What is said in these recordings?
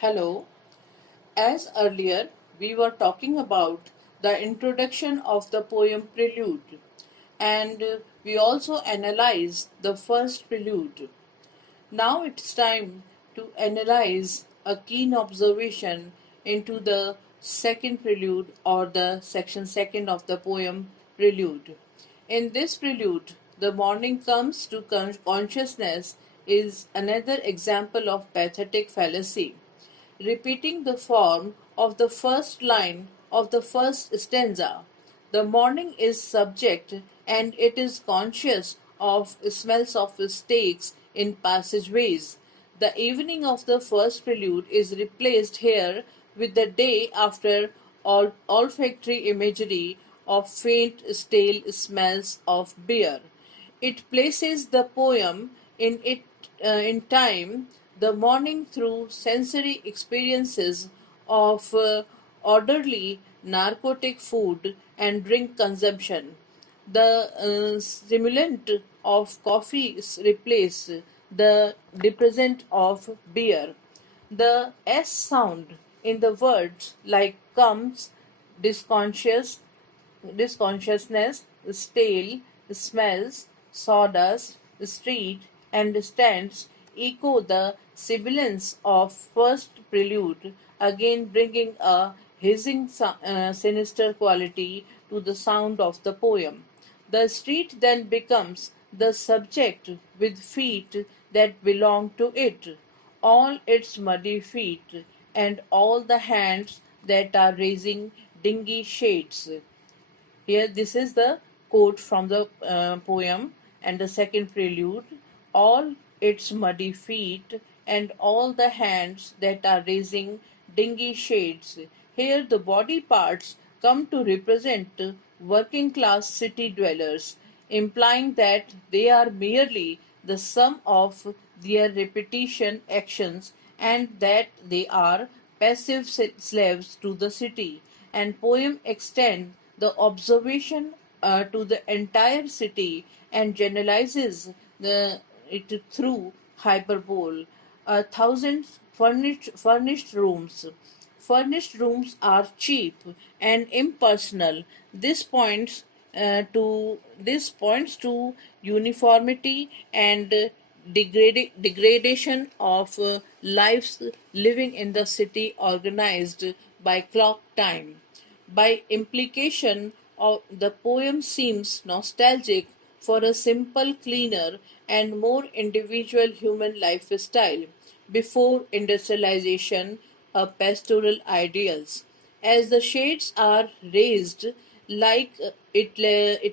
Hello. As earlier, we were talking about the introduction of the poem Prelude, and we also analyzed the first prelude. Now it's time to analyze a keen observation into the second prelude or the section second of the poem Prelude. In this prelude, the morning comes to consciousness is another example of pathetic fallacy, repeating the form of the first line of the first stanza. The morning is subject and it is conscious of smells of steaks in passageways. The evening of the first prelude is replaced here with the day after olfactory imagery of faint stale smells of beer. It places the poem in time, the morning through sensory experiences of orderly narcotic food and drink consumption. The stimulant of coffee is replaced the depressant of beer. The S sound in the words like comes, disconscious, disconsciousness, stale, smells, sawdust, street, and stands echo the sibilance of first prelude, again bringing a hissing, sinister quality to the sound of the poem. The street then becomes the subject with feet that belong to it, all its muddy feet, and all the hands that are raising dingy shades. Here, this is the quote from the poem and the second prelude. All its muddy feet and all the hands that are raising dingy shades. Here, the body parts come to represent working class city dwellers, implying that they are merely the sum of their repetition actions and that they are passive slaves to the city. And poem extend the observation to the entire city and generalizes it through hyperbole. A thousand furnished rooms. Furnished rooms are cheap and impersonal. This points to uniformity and degradation of lives living in the city organized by clock time. By implication, the poem seems nostalgic for a simple, cleaner, and more individual human lifestyle before industrialization, pastoral ideals. As the shades are raised, like it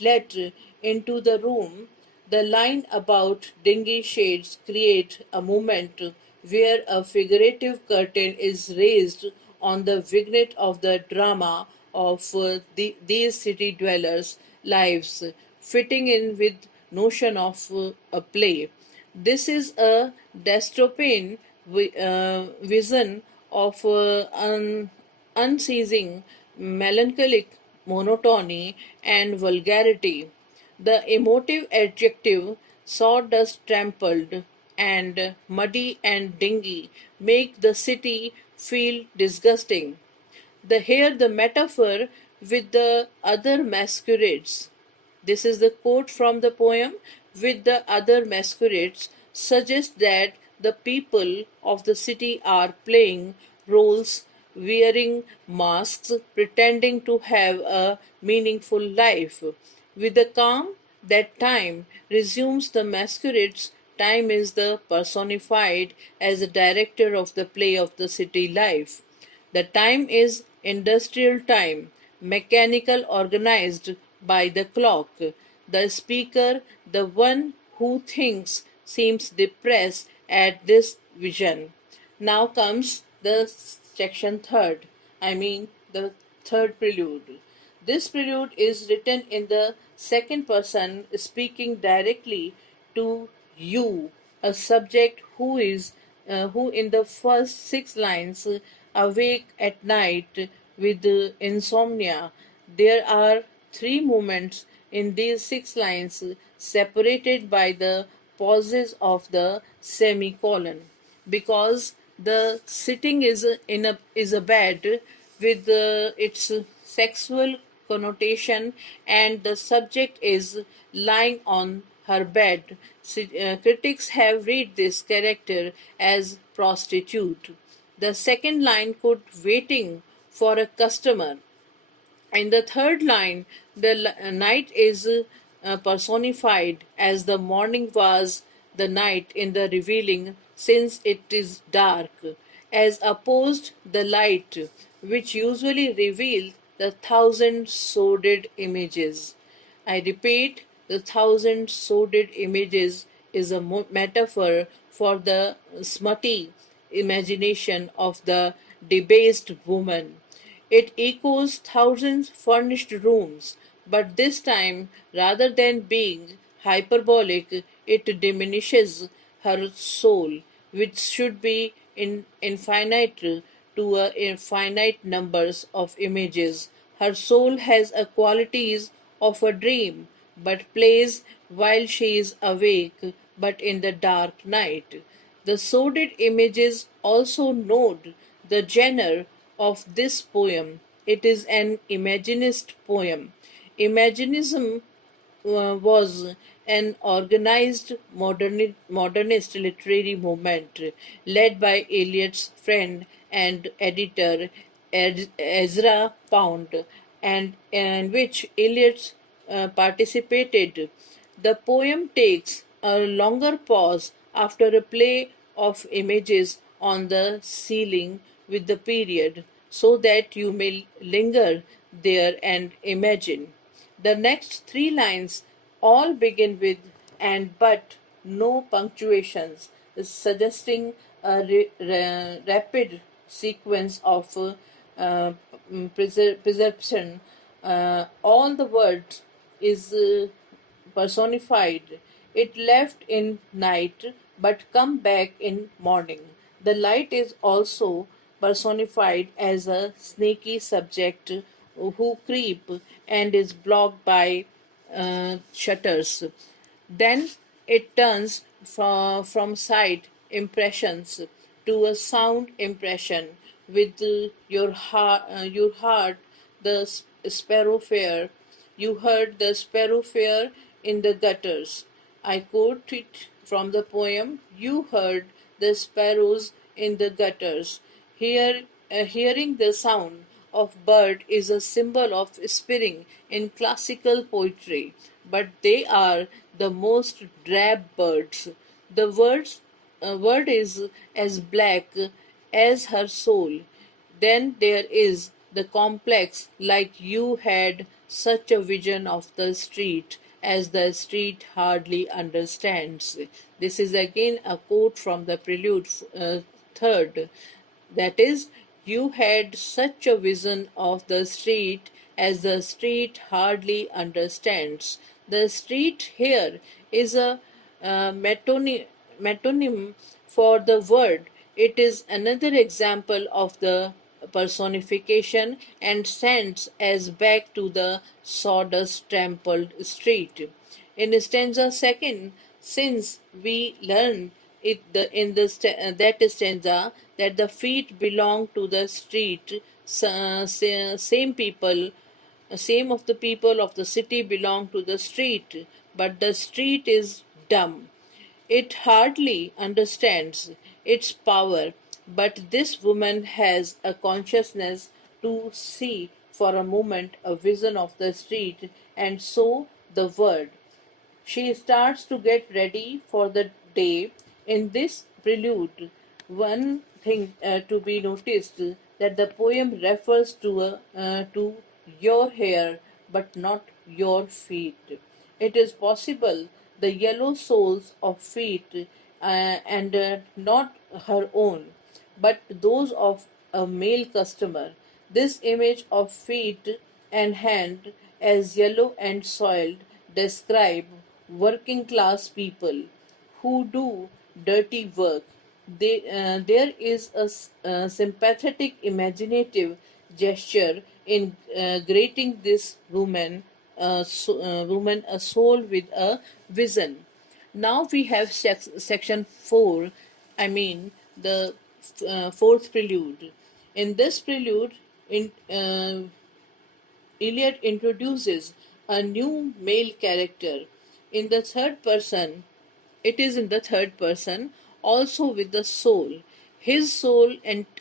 let into the room, the line about dingy shades create a moment where a figurative curtain is raised on the vignette of the drama of these city dwellers' lives, fitting in with notion of a play. This is a dystopian vision of unceasing melancholic monotony and vulgarity. The emotive adjective sawdust trampled and muddy and dingy make the city feel disgusting. The metaphor with the other masquerades. This is the quote from the poem. With the other masquerades suggests that the people of the city are playing roles, wearing masks, pretending to have a meaningful life. With the calm, that time resumes the masquerades. Time is the personified as the director of the play of the city life. The time is industrial time, mechanical organized by the clock. The speaker, the one who thinks, seems depressed at this vision. Now comes the section third, the third prelude. This prelude is written in the second person, speaking directly to you, a subject who in the first six lines awake at night with insomnia. There are three movements in these six lines separated by the pauses of the semicolon because The sitting is a bed with its sexual connotation, and the subject is lying on her bed. Critics have read this character as prostitute. The second line could waiting for a customer. In the third line, the night is personified as the morning was the night in the revealing, since it is dark, as opposed the light, which usually reveal the thousand sordid images. I repeat, the thousand sordid images is a metaphor for the smutty imagination of the debased woman. It echoes thousands furnished rooms, but this time, rather than being hyperbolic, it diminishes her soul, which should be infinite to a infinite numbers of images. Her soul has a qualities of a dream, but plays while she is awake, but in the dark night. The sordid images also note the genre of this poem. It is an Imaginist poem. Imaginism was an organized modernist literary movement led by Eliot's friend and editor Ezra Pound, and in which Eliot participated. The poem takes a longer pause after a play of images on the ceiling with the period, so that you may linger there and imagine. The next three lines all begin with and but, no punctuations, suggesting a rapid sequence of perception. All the words is personified. It left in night but come back in morning. The light is also personified as a snaky subject who creep and is blocked by shutters. Then it turns from sight impressions to a sound impression with your heart, the sparrow fair. You heard the sparrow fair in the gutters. I quote it from the poem. You heard the sparrows in the gutters. Hearing the sound of bird is a symbol of spring in classical poetry, but they are the most drab birds. The word is as black as her soul. Then there is the complex, like you had such a vision of the street as the street hardly understands. This is again a quote from the Prelude third. That is, you had such a vision of the street as the street hardly understands. The street here is a metonym for the word. It is another example of the personification and sends us back to the sawdust trampled street. In stanza second, since we learn that stanza that the feet belong to the street, same people, same of the people of the city belong to the street, but the street is dumb. It hardly understands its power, but this woman has a consciousness to see for a moment a vision of the street, and so the word. She starts to get ready for the day. In this prelude, one thing to be noticed that the poem refers to your hair but not your feet. It is possible the yellow soles of feet and not her own, but those of a male customer. This image of feet and hand as yellow and soiled describe working class people who do dirty work. There is a sympathetic, imaginative gesture in greeting this woman, a soul with a vision. Now we have section 4, I mean the fourth prelude. In this prelude, Iliad introduces a new male character. In the third person, it is in the third person, also with the soul. His soul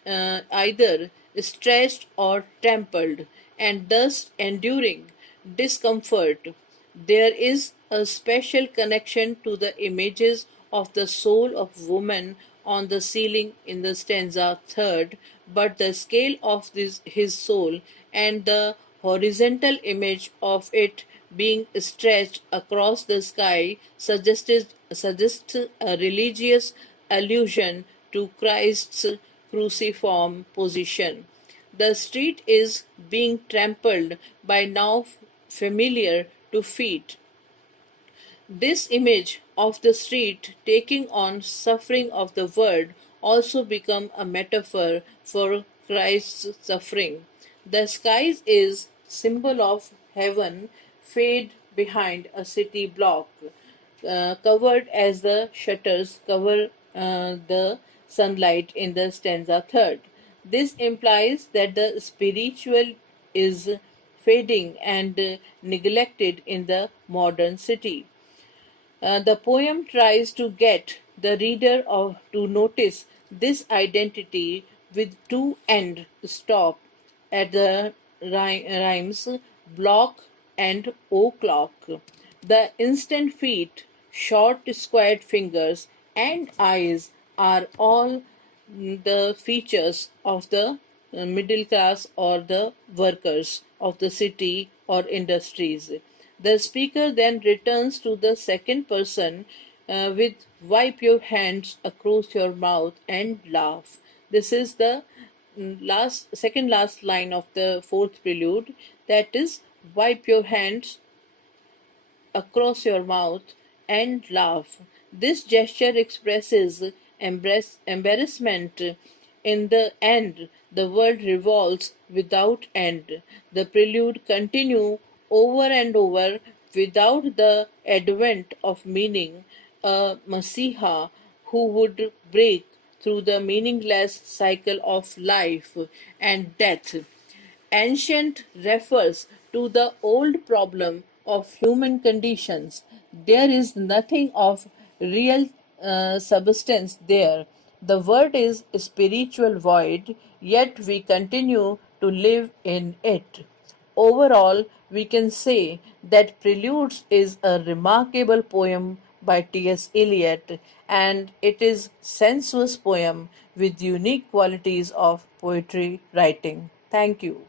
either stretched or trampled, and thus enduring discomfort. There is a special connection to the images of the soul of woman on the ceiling in the stanza third, but the scale of his soul and the horizontal image of it being stretched across the sky suggests a religious allusion to Christ's cruciform position. The street is being trampled by now familiar to feet. This image of the street taking on suffering of the world also become a metaphor for Christ's suffering. The skies is symbol of heaven fade behind a city block, covered as the shutters cover the sunlight in the stanza third. This implies that the spiritual is fading and neglected in the modern city. The poem tries to get the reader to notice this identity with two end stop at the rhymes block and o'clock. The instant feet, short squared fingers, and eyes are all the features of the middle class or the workers of the city or industries. The speaker then returns to the second person with wipe your hands across your mouth and laugh. This is the second last line of the fourth prelude, that is, wipe your hands across your mouth and laugh. This gesture expresses embarrassment. In the end, the world revolves without end. The prelude continue over and over without the advent of meaning, a Messiah who would break through the meaningless cycle of life and death. Ancient refers to the old problem of human conditions. There is nothing of real substance there. The word is spiritual void, yet we continue to live in it. Overall, we can say that Preludes is a remarkable poem by T.S. Eliot, and it is sensuous poem with unique qualities of poetry writing. Thank you.